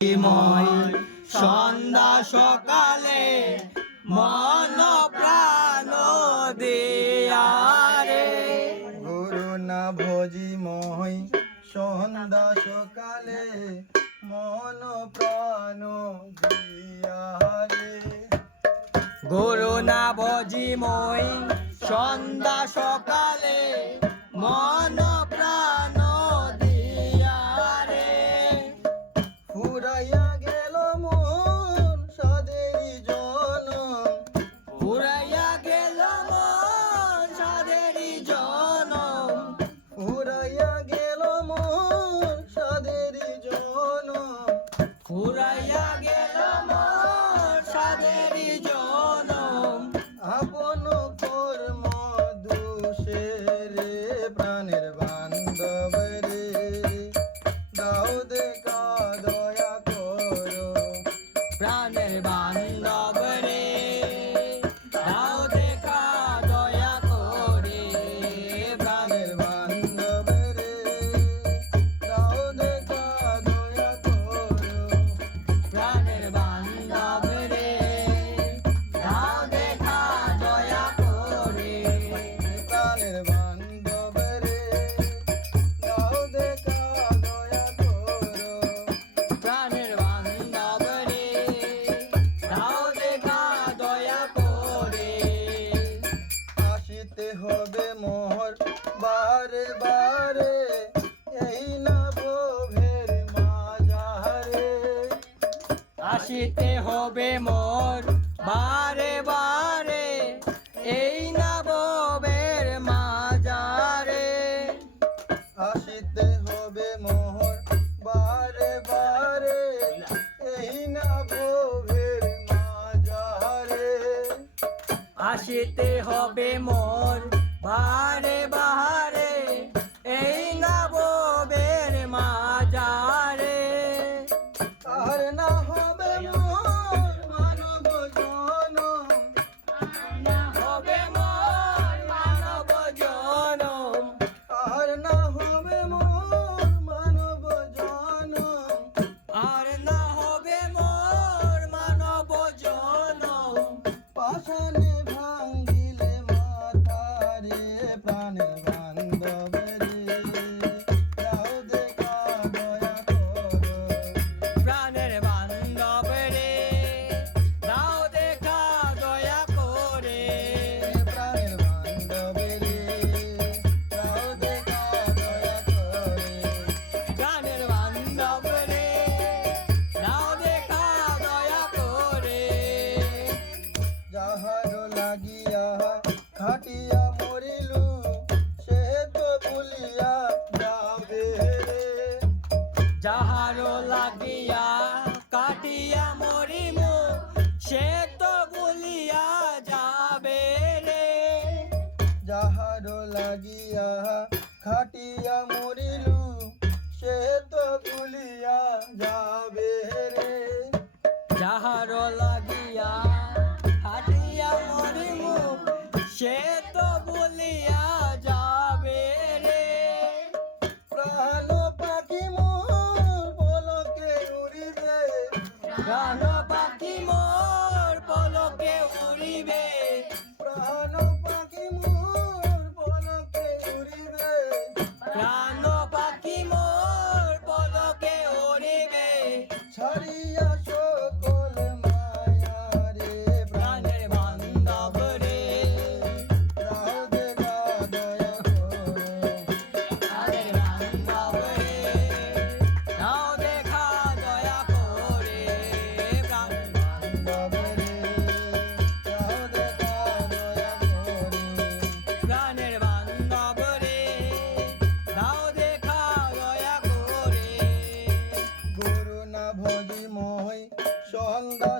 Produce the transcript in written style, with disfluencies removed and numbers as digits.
মই সন্ধ্যা সকালে মন প্রাণ দিয়ারে গুরু না ভজি মই সন্ধ্যা সকালে মন প্রাণ দিয়ারে গুরু না ভজি মই সন্ধ্যা সকালে মন প্রাণ দিয়ারে ফুরাইয়া গেল মন সাদেরি জনম ফুরাইয়া গেল মন সাদেরি জনম ফুরাইয়া গেল মন সাদেরি জনম ফুরাইয়া গেল মন সাদেরি জনম আপন কর্ম দোষে রে প্রাণের বান্ধব রে দাও দেখা দয়া করো প্রাণের বান্ধব রে দাও দেখা দয়া করে প্রাণের বান্ধব রে দাও দেখা দয়া করো প্রাণের বান্ধব রে দাও দেখা দয়া করে প্রাণের বান্ধব রে দাও দেখা দয়া করো প্রাণের বান্ধব রে দাও দেখা দয়া করে আসিতে হবে মোহর বারে বারে এই নবভের মাঝারে আসিতে হবে মোর বারে বারে এই নববের মাজারে আসিতে হবে মোহর বারে বারে এই নবভের মাঝারে আসিতে হবে মোর বারে বারে এই নববের মাজারে আর না হবে মোর মানব জনম হবে মোর মানব জনম আর না হবে মোর মানব জনম আর না হবে মোর মানব জনম পাশানে ভাঙ্গিলে মাথারে প্রাণের বান্ধব রে দাও দেখা দয়া করো প্রাণের বান্ধব রে দাও দেখা দয়া করে প্রাণের বান্ধব রে দাও দেখা দয়া করে প্রাণের বান্ধব রে দাও দেখা দয়া করে যাহার লাগিয়া খাটিয়া মরিলু সে তো ভুলিয়া যাবে রে যাহারো লাগিয়া কাটিয়া মরিমু সে তো ভুলিয়া যাবে রে যাহার লাগিয়া খাটিয়া মরিলু সে তো ভুলিয়া যাবে রে যাহারো লাগিয়া কাটিয়া মরিমু সে তো ভুলিয়া যাবে রে প্রাণ পাখি মোর পলকে উড়িবে প্রাণ পাখি মোর পলকে উড়িবে প্রাণ পাখি মোর পলকে উড়িবে প্রাণ পাখি মোর পলকে উড়িবে ছাড়িয়া সকল মায়া রে প্রাণের বান্ধব রে দাও দেখা দয়া করো প্রাণের বান্ধব রে দাও দেখা দয়া করে প্রাণের বান্ধব রে দাও দেখা দয়া করো প্রাণের বান্ধব রে দাও দেখা দয়া করে গুরু না ভজি মই সন্ধ্যা